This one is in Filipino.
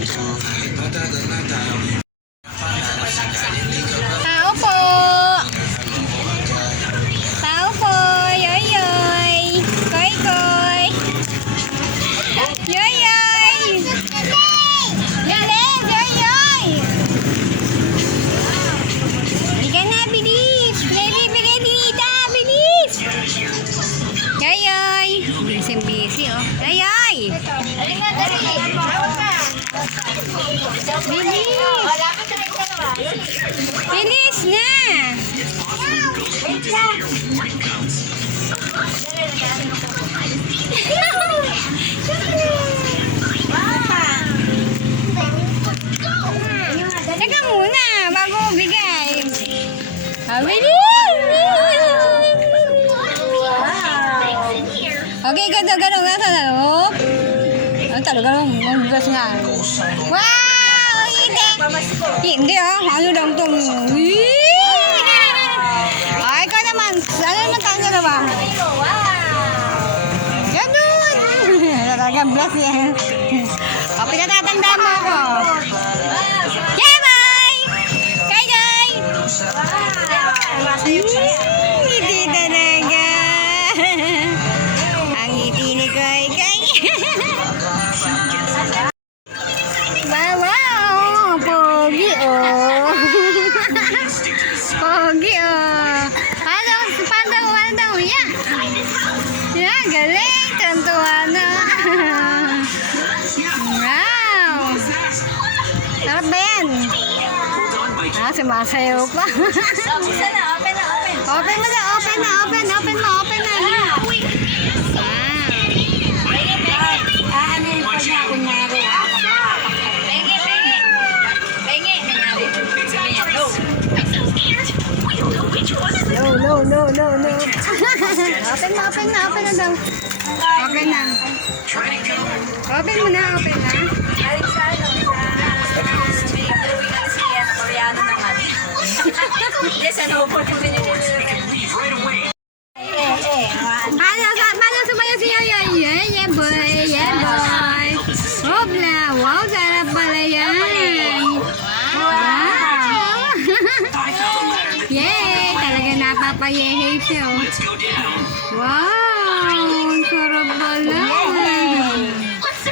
はいまたございます。Bilis na! Wait lang. Teka muna, bago bigay. Ah, bilis! Okay, ganito, ganito, ganito, ganito. Ang talo, ganito, ang bigas nga. Wow! Hindi! Hindi ah, ano lang itong... Ay, ikaw naman. Ano naman tayo na ba? Ganun! Talagang bless yan. O, pinatatanda mo ako. Yeah, bye! Kay, kay! Hmm, Ngiti Yeah, galing. Tantuwa na. wow. Sarap ba yan? Ah, sumasayaw pa. Buksan na, open na, open. open mo na, open na, open, open mo, open na. Na, no, no, no, no. Open na, open na, open na daw. Open na. Open mo na, open na. Galing sa ano, sa ano, Koreano naman. yeah, hay tail. Let's go down. Wow!